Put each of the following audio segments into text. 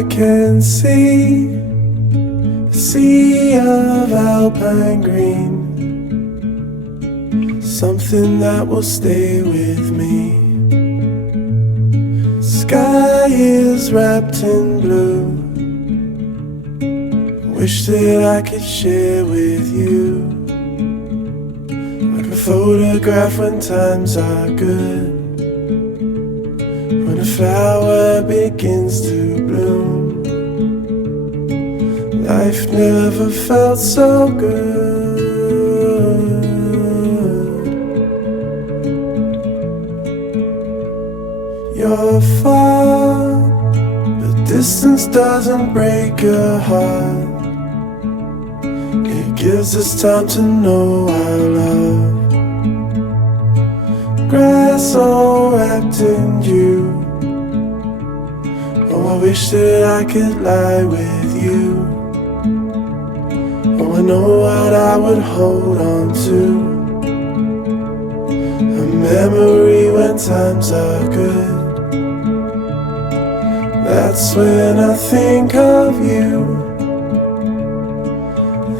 I can see a sea of alpine green, something that will stay with me. Sky is wrapped in blue, wish that I could share with you, like a photograph when times are good, when a flower begins to bloom. Life never felt so good. You're far, but distance doesn't break your heart. It gives us time to know our love. Grass all wrapped in you. Oh, I wish that I could lie with you. Oh, I know what I would hold on to. A memory when times are good. That's when I think of you.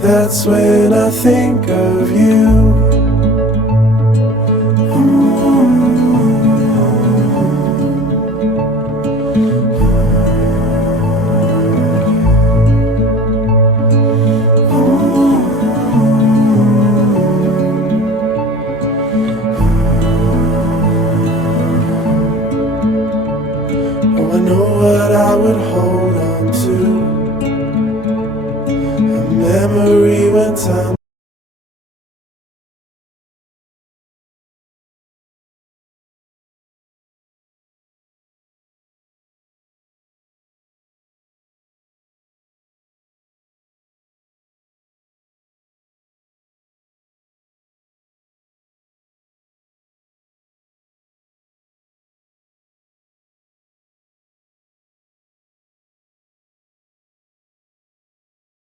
That's when I think of you. Oh, I know what I would hold